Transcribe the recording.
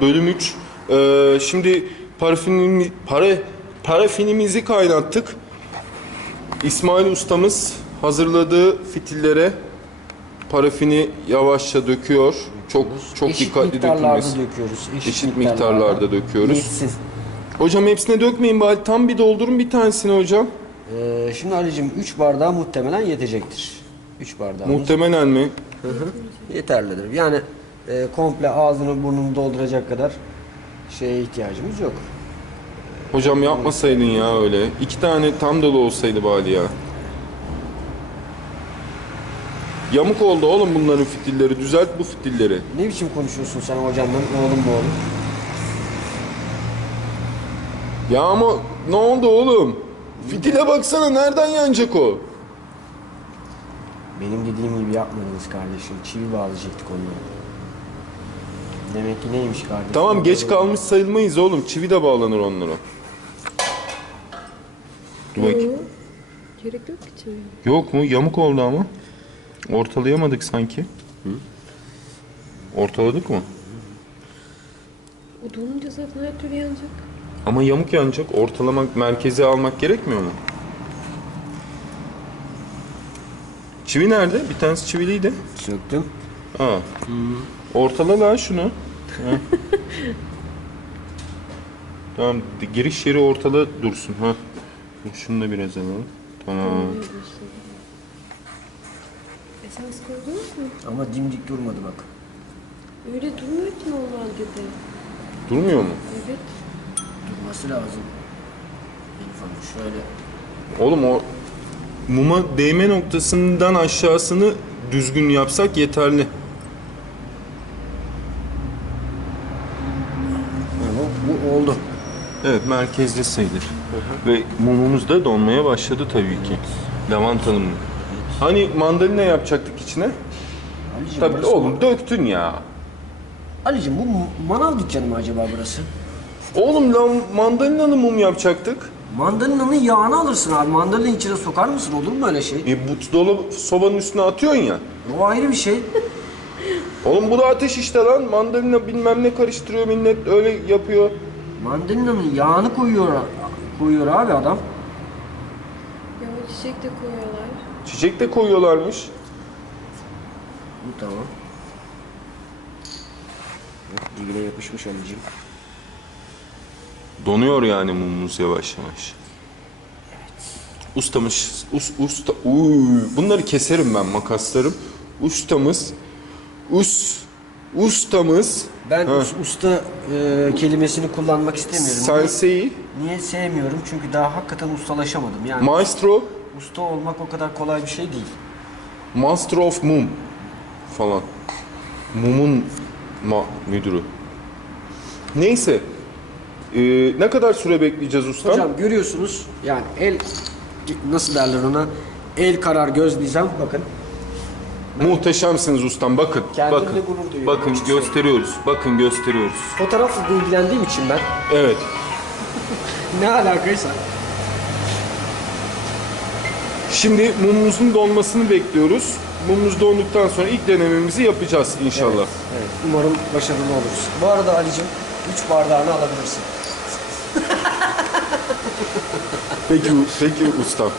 Bölüm 3. Ee, şimdi parafinimi, para, parafinimizi kaynattık. İsmail ustamız hazırladığı fitillere parafini yavaşça döküyor. Çok çok Eşit dikkatli miktarlarda dökülmesi. döküyoruz. Eşit, Eşit miktarlarda döküyoruz. Yetsin. Hocam hepsine dökmeyin bari tam bir doldurun bir tanesini hocam. Ee, şimdi Ali'cim 3 bardağı muhtemelen yetecektir. 3 bardağı. Muhtemelen mi? Yeterlidir. Yani e, komple ağzını burnunu dolduracak kadar şeye ihtiyacımız yok. Hocam yapmasaydın ya öyle. İki tane tam dolu olsaydı bari ya. Yamuk oldu oğlum bunların fitilleri. Düzelt bu fitilleri. Ne biçim konuşuyorsun sen hocamla oğlum mu oğlum? Ya ama ne oldu oğlum? Fitile baksana nereden yanacak o? Benim dediğim gibi yapmadınız kardeşim. Çivi bağlayacaktık onları. Demek ki neymiş kardeşim? Tamam geç kalmış sayılmayız oğlum. Çivi de bağlanır onlara. Dur bakayım. Gerek yok ki çevir. Yok mu? Yamuk oldu ama. Ortalayamadık sanki. Ortaladık mı? O donunca zaten her türlü yanacak. Ama yamuk yanacak. Ortalamak, merkeze almak gerekmiyor mu? Çivi nerede? Bir tanesi çiviliydi. Söktüm. Ha. Ortala lan şunu. Ha. tamam, giriş yeri ortada dursun. Ha. Şunu da biraz alalım. Tamam. Esas koydunuz mu? Ama dimdik durmadı bak. Öyle durmuyor ki normalde de. Durmuyor mu? Evet. Durması lazım. Elif Hanım şöyle. Oğlum o muma değme noktasından aşağısını düzgün yapsak yeterli. Bu, bu oldu. Evet merkezde sayılır. Ve mumumuz da donmaya başladı tabii ki. Lavantalı mum. Hani mandalina yapacaktık içine? Ali'cim, Tabii burası- oğlum döktün ya. Ali'cim bu manav dükkanı mı acaba burası? Oğlum lan mandalinalı mum yapacaktık. Mandalina'nın yağını alırsın abi. Mandalina içine sokar mısın? Olur mu öyle şey? E bu dolabı sobanın üstüne atıyorsun ya. O ayrı bir şey. Oğlum bu da ateş işte lan. Mandalina bilmem ne karıştırıyor millet öyle yapıyor. Mandalina'nın yağını koyuyor koyuyor abi adam. Ya çiçek de koyuyorlar. Çiçek de koyuyorlarmış. Bu tamam. Dibine yapışmış Ali'cim. Donuyor yani mumumuz yavaş yavaş. Ustamız, us, usta, uy, bunları keserim ben makaslarım. Ustamız, us, ustamız, Ben Ha. us- usta e, kelimesini kullanmak istemiyorum. sensei, Niye sevmiyorum? Çünkü daha hakikaten ustalaşamadım. Yani maestro, usta olmak o kadar kolay bir şey değil. master of mum falan. Mumun ma müdürü. Neyse. Ee, ne kadar süre bekleyeceğiz ustam? Hocam görüyorsunuz yani el nasıl derler ona el karar göz nizam bakın. Muhteşemsiniz ustam bakın. Kendimle bakın. gurur duyuyorum. Bakın Açık gösteriyoruz. Bakın gösteriyoruz. Fotoğrafla ilgilendiğim için ben Evet. ne alakaysa. Şimdi mumumuzun donmasını bekliyoruz. Mumumuz donduktan sonra ilk denememizi yapacağız inşallah. Evet, evet. Umarım başarılı oluruz. Bu arada Ali'cim 3 bardağını alabilirsin. Peki, peki ustam.